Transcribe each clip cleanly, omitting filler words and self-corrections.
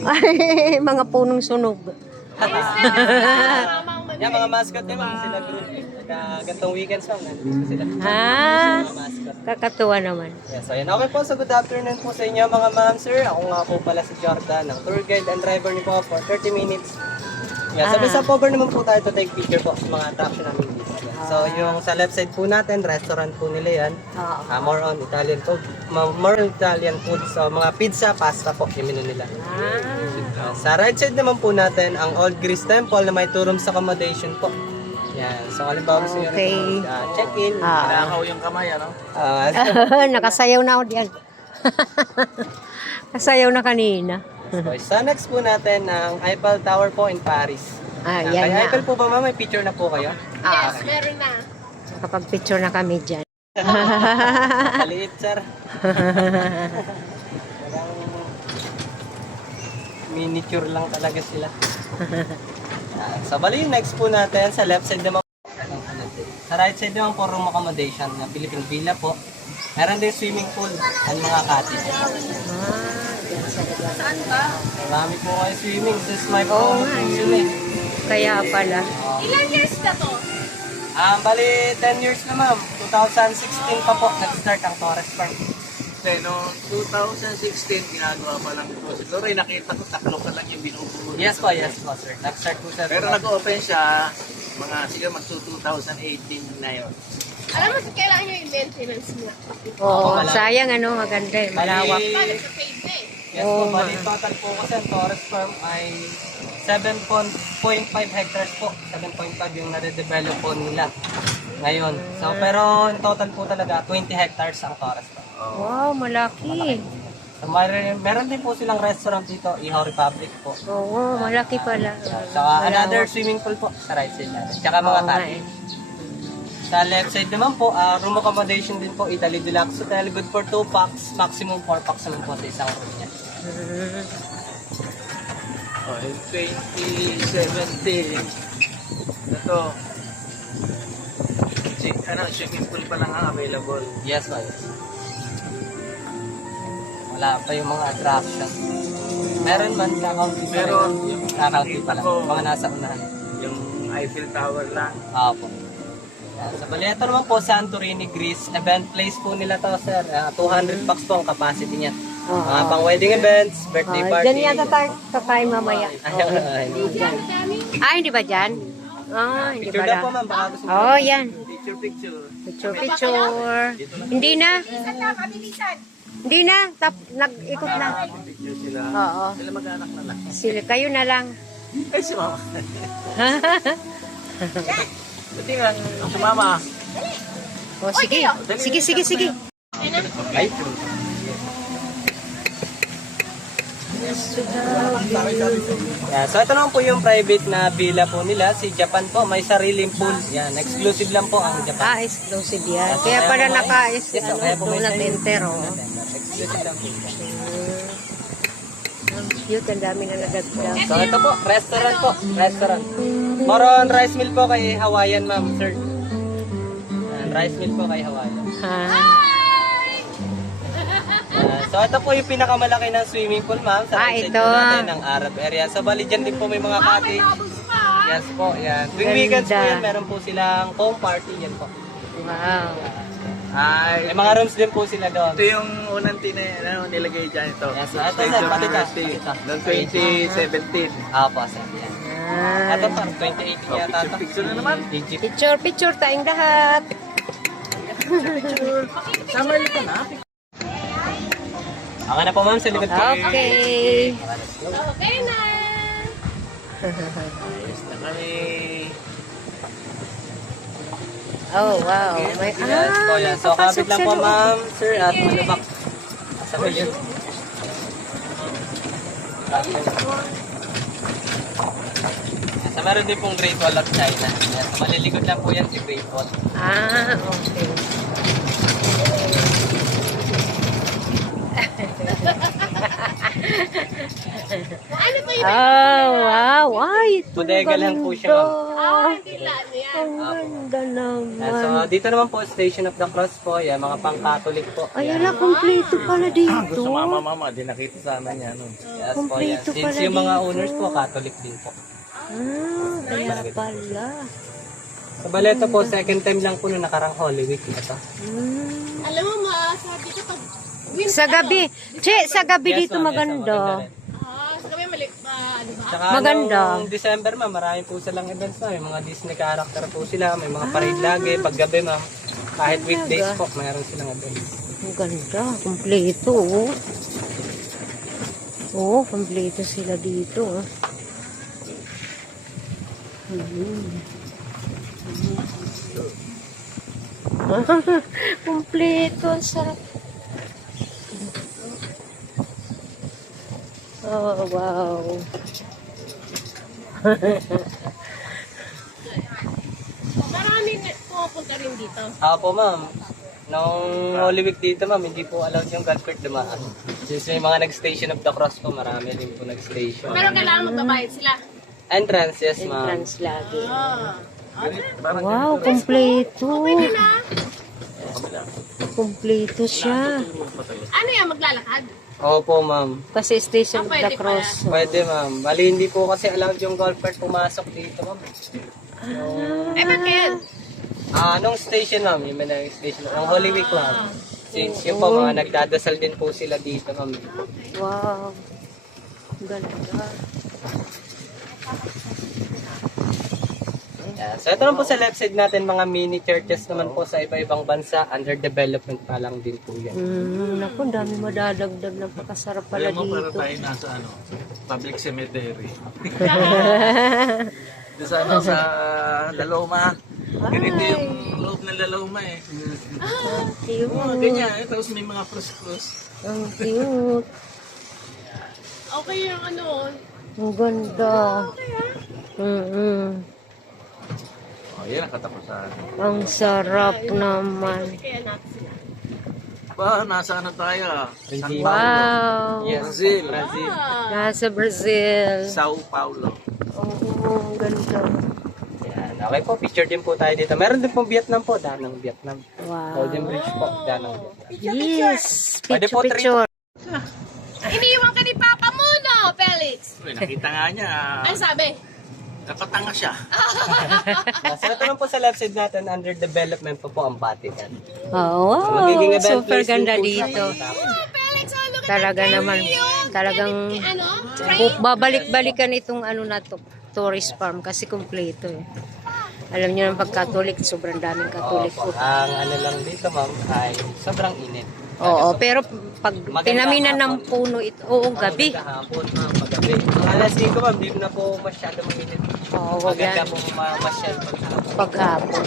Ay, mga punong sunog. Yan, mga mascot din, ma'am. Sila group. Gantong weekends, ma'am. Nandito sila. Ah, Mga mascot. kakatuwa naman. Yes, so yan. Okay po, so good afternoon po sa inyo mga ma'am, sir. Ako nga po pala si Jordan, ang tour guide and driver ni po for 30 minutes. Yeah, so sa cover naman po tayo to take picture po sa mga attraction namin dito. So yung sa left side po natin, restaurant po nila yan. More on Italian food. More on Italian food. So mga pizza, pasta po yung menu nila. Sa right side naman po natin, ang Old Greece Temple na may 2 rooms accommodation po. Yan. So halimbawa gusto nyo rin check-in. Nakaw yung kamay, ano? Nakasayaw na ako diyan. Kasayaw na kanina. So, sa next po natin, ang Eiffel Tower po in Paris. Yan Kay na. Eiffel po ba ma'am, may picture na po kayo? Yes, meron na. Nakapag-picture na kami dyan. Maliit, sir. Parang miniature lang talaga sila. So, bali, next po natin, sa left side naman. Sa right side naman po, room accommodation na Philippine Villa po. Meron din swimming pool at mga cottage. Saan ba? Marami po kayo swimming. This is my promotion eh. Kaya pala. Ilan years na to? Bali, 10 years na ma'am. 2016 pa po, nag-start ang Torres Park. Kasi no, 2016, ginagawa pa lang ito. Siguro ay nakita ko, taklo ka lang yung binubuo. Yes po, sir. Nag-start po sir. Pero nag-open siya, mga siguro mag-2018 na yun. Alam mo, kailangan nyo yung maintenance niya. Oo, sayang ano, maganda eh, malawak. Bali sa paid na eh. Yes po, bali total po kasi ang Torres Farm ay 7.5 hectares po. 7.5 yung nare-develop po nila ngayon. So, pero in total po talaga, 20 hectares ang Torres Farm. Wow, malaki. So, meron din po silang restaurant dito, Ihaw Republic po. Oo, malaki pala. Saka another swimming pool po sa right side natin. Tsaka mga cottage. Sa left side naman po, room accommodation din po, Italy Deluxe Hotel. Good for 2 packs, maximum 4 packs naman po sa isang room niya. Oh, in 2017, ito, swimming pool pa lang ang available. Yes, ma'am. Wala pa yung mga attraction. Meron man, kakaunti pa rin. Meron, yung Kakaunti pa lang. nakita ko, Mga nasa unahan. yung Eiffel Tower lang. Po. Sa Baleta naman po, Santorini, Greece. Event place po nila to, sir. 200 bucks po ang capacity niya. Mga pang wedding events, birthday party. Diyan yata tayo kakain mamaya. Ayun. Hindi ba dyan? Hindi Picture pala. na po, ma'am. Baka gusto mo. Oh, yan. Picture. Picture. Hindi na. Bilisan lang, kabilisan. Hindi na. Nag-ikot na. Picture sila. Oo. Sila mag-anak na lang. Sila, kayo na lang. Ay, si mama. Buti nga, sumama. Oh, sige. Sige. Ay. Yeah, so ito naman po yung private na villa po nila. Si Japan po, may sariling pool. Yan, exclusive lang po ang Japan. Exclusive yan. Kaya pala Kaya po may nag-enter, oh. Exclusive lang po. Cute, ang dami na nadagdag. So ito po, restaurant po. Restaurant. More on rice meal po kay Hawaiian, ma'am, sir. Rice meal po kay Hawaiian. So ito po yung pinakamalaki ng swimming pool, ma'am. Sa right side ito. po natin ng Arab area. So bali dyan din po may mga cottage. Nabos pa. Yes po, yan. Tuwing weekends po yan, meron po silang home party. Yan po. Wow. May mga rooms din po sila doon. Ito yung unang nilagay dyan ito. Yes, ito sir, pati ito. Noong 2017. Po, sir. Yan. Ito pa, 2018 yata. Picture na naman. Egypt. Picture tayong lahat. Summer ka na. Ako na po, ma'am, sa likod po. Okay. Okay na. Ayos na kami. Oh, wow. May, Yes po, yan. So, kapit lang po, ma'am, sir, at malubak. Sa million. So, meron din pong Great Wall of China. Yan. So, malilikod lang po yan si Great Wall. okay. Ano ba yun? Oh, wow. Ay, ito Bodega lang po siya, ma'am. Hindi lang. Ang ganda Yan, so, naman. dito naman po, Station of the Cross po. Yan, mga pang-Catholic po. Ay, ala, kompleto pala dito. Gusto mama, di nakita sana niya. No? Yes po, yan. Kompleto Since pala yung mga dito. owners po, Catholic din po. Kaya pala. Sa Baleta po, second time lang po na nakarang Holy Week na to. Alam mo, sabi ko pag... Sa gabi. Che, sa gabi Yes, dito ma'am, yes, maganda. rin. Sa gabi mali, ano ba? Tsaka Maganda. nung December, ma'am, marami po silang events na. May mga Disney character po sila. May mga parade lagi. Paggabi, ma'am. Kahit weekdays po, mayroon silang events. Ang ganda. Kompleto. Oh. Oo, kompleto sila dito. Oh. Kompleto. Ang sarap. Oh, wow. Marami pupunta rin dito. Po, ma'am. Nung Holy Week dito, ma'am, hindi po allowed yung Godford dumaan. Since yung mga nag-Station of the Cross po, marami din po nag-station. Pero kailangan magbabayad sila. Entrance, yes, ma'am. Entrance lagi. Ah. Wow, kompleto. Pwede na. Kompleto siya. Ano yan, maglalakad? Opo, ma'am. Kasi Station of the Pwede Cross. Pwede, ma'am. Bali, hindi po kasi allowed yung golf cart pumasok dito, ma'am. Eh, ba't kaya? Nung station, ma'am, yung may station, ng Holy Week, ma'am. Since yun po, mga nagdadasal din po sila dito, ma'am. Wow. Ganda. Yeah. So, ito naman po sa left side natin, mga mini churches naman po sa iba-ibang bansa. Under development pa lang din po yan. Naku, dami madadagdag. Napakasarap pala Alam mo, para dito. tayo nasa public cemetery. Doon sa Laloma. Ganito yung loob ng Laloma eh. Cute. Ganyan eh. Tapos may mga cross-cross. Ang cute. Okay yung ano. Ang ganda. Oh, yan ang katapusan. Ang sarap naman. Kaya natin sila. Ba, nasa ano tayo? San Paulo. Wow. Yes, Brazil. Brazil. Nasa Brazil. Sao Paulo. Oh, ang ganda. Yan. Okay po, picture din po tayo dito. Meron din po Vietnam po, Danang Vietnam. Wow. Golden Bridge po, Danang Vietnam. Yes. Pwede po Picture, picture. Iniiwan ka ni Papa mo, no, Felix? Uy, nakita nga niya. Ano sabi? Nakatanga siya. So, ito naman po sa left side natin, under development po ang Vatican. Oh, So, wow. magiging event Super place din ganda po siya. dito. Felix, oh, look at Talaga naman. Talagang ano? Train? babalik-balikan itong ano na to, tourist farm kasi kumpleto eh. Alam niyo ng pag-Catholic, sobrang daming Catholic Opo. po. Ang ano lang dito, ma'am, ay sobrang init. Oo, pero pag Maganda pinaminan ng hapon. puno ito, oo, gabi. Hapon, ma'am, paggabi. Alas 5, ma'am, di na po masyado mainit. Oo, wag Maganda yan. po masyal paghapon. Paghapon.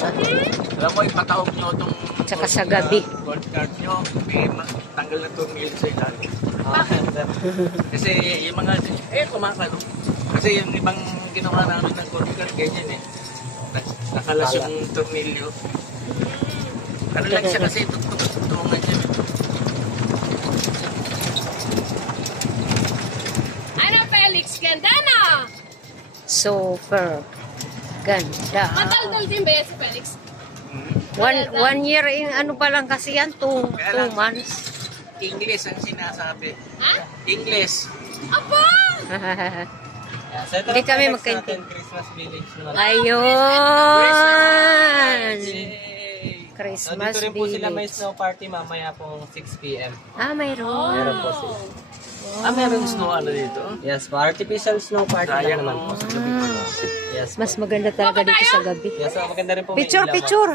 Alam mo, ipataob nyo itong Tsaka sa gabi. gold card nyo. May tanggal na tumingin sa ilalim. Kasi yung mga, kumakalo. Kasi yung ibang ginawa namin ng gold card, ganyan eh. Nakalas yung tornilyo. Ano lang siya kasi, tutulungan niya. Ano, Felix? Ganda na! Super ganda. Mataldal din ba yan si Felix? One year in ano pa lang kasi yan, two months. English ang sinasabi. Ha? English. Aba! Yeah, so ito Hindi na po kami next magkaintindihan. natin, Christmas Village naman. Ayun! So, Christmas dito rin po sila may Village. snow party mamaya pong 6 p.m. Mayroon. Meron po sila. Meron snow ano dito? Yes, po, artificial snow party Sayang lang naman po. sa gabi pa lang. Yes, po. Mas maganda talaga dito sa gabi. Yes, so, maganda rin po may Picture, ilaw, picture.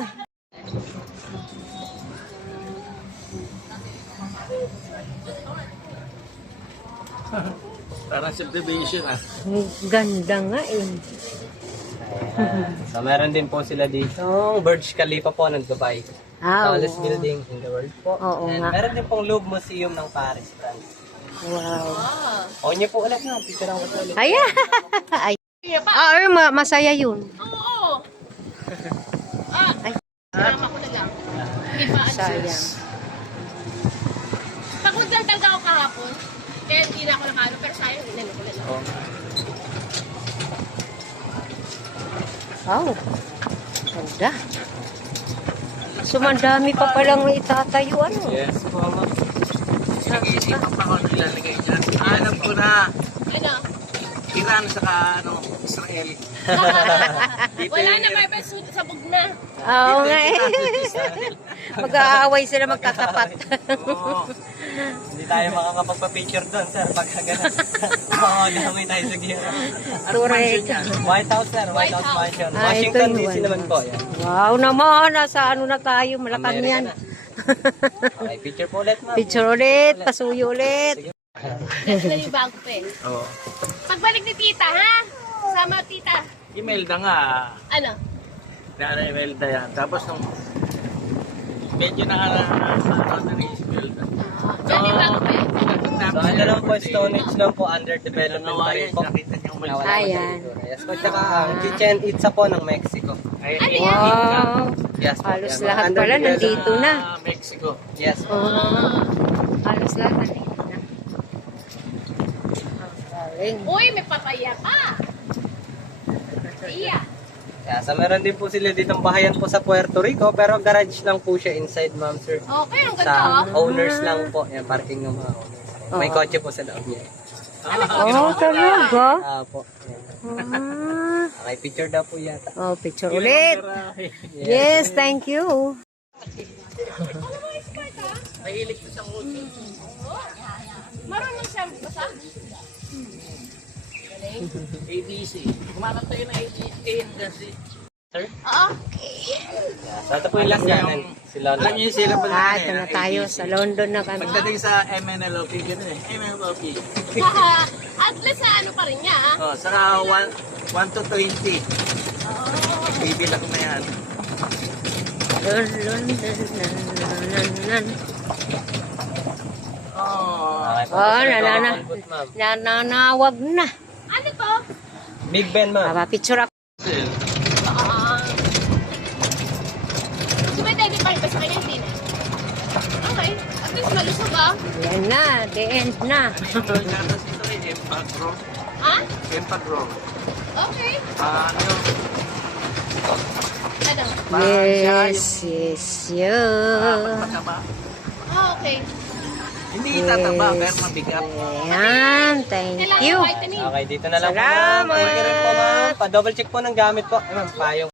Parang subdivision ah. Ang ganda nga eh. Ayan. So, meron din po sila dito. Burj Khalifa po ng Dubai. Tallest Oo. building in the world po. Oo And nga. meron din pong Louvre Museum ng Paris, France. Wow. O niyo po ulit na, picture ang ulit. Ayan. Ay. Kaya pa? Masaya yun. Oo. Ay. Sinama ko na lang. Iba, Sayang. pagod lang talaga ako kahapon. Kaya hindi na ako nakano. Pero sayang, inano ko na lang. Wow. Ganda. So, mandami pa palang itatayo, ano? Yes po, ma'am. Nag-iisipan pa ako nung ilalagay dyan. Alam ko na, Ano? Iran saka Israel. Wala na may sabog na. Oo nga eh. Mag-aaway sila magkatapat. Oo. Hindi tayo makakapagpa-picture doon, sir, pag gano'n. Oo, damay tayo sa gira. Correct. White House, sir. White House Mansion. Ah, Washington, ito yung D.C. naman po. Yan. Wow naman, nasa ano na tayo, Malacan Amerika yan. na. Okay, picture po ulit, ma'am. Picture ulit, pasuyo ulit. Nasa yung bago pa eh. Oo. Pagbalik ni tita, ha? Sama tita. Imelda nga. Ano? Imelda yan. Tapos nung medyo ano na rin Imelda. Yan yung bago pa eh. So, ano lang po, Stone Age lang po, under development pa rin po. Nakita niyo Na wala umalis. pa sa Ayan. siguro. Yes po, tsaka ang Chichen Itza po ng Mexico. Ay, Ano ay, yan? Wow. Yes po. Halos yan. lahat Under pala development. nandito na. Mexico. Yes po. Halos lahat nandito na. Ang galing. Uy, may papaya pa. Iya. Yeah, so meron din po sila ditong bahayan po sa Puerto Rico, pero garage lang po siya inside, ma'am, sir. Okay, ang Sa ganda. owners lang po. Yan, parking ng mga owners. May Oo. kotse po sa loob niya. Oh, talaga? Po. Yan. Ah. Okay, picture daw po yata. Oh, picture ulit. Yes, thank you. Mahilig ko sa musi. Marunong siya basa? ABC. Kumakanta yun ng ABC. Sir? Oo. So, ito po yung last namin. Si Lolo. Alam niyo sila pala Ah, ito na tayo. Sa London na kami. Pagdating sa MNLOP, gano'n eh. MNLOP. At least sa ano pa rin niya, ah. Oh, saka 1 to 20. Bibilang na yan. London. Oh. Okay, po. Oh, Ito, nalana. good, ma'am. Nananawag na. Ano to? Big Ben, ma'am. Picture ako. So may dede pa rin ba sa kanya? Hindi na. Okay. At least malusog, ah. Yan na, the end na. Tapos ito eh, Empagro. Ha? Empagro. Okay. Ano? Ano? Yes, yes, yeah. Mataba. Ah, okay. Hindi tataba, pero mabigat. Ayan, thank Kailangan you. vitamin. Okay, dito na lang po, ma'am. Salamat. Thank you rin po, ma'am. Pa-double check po ng gamit po. Ay, ma'am, payong.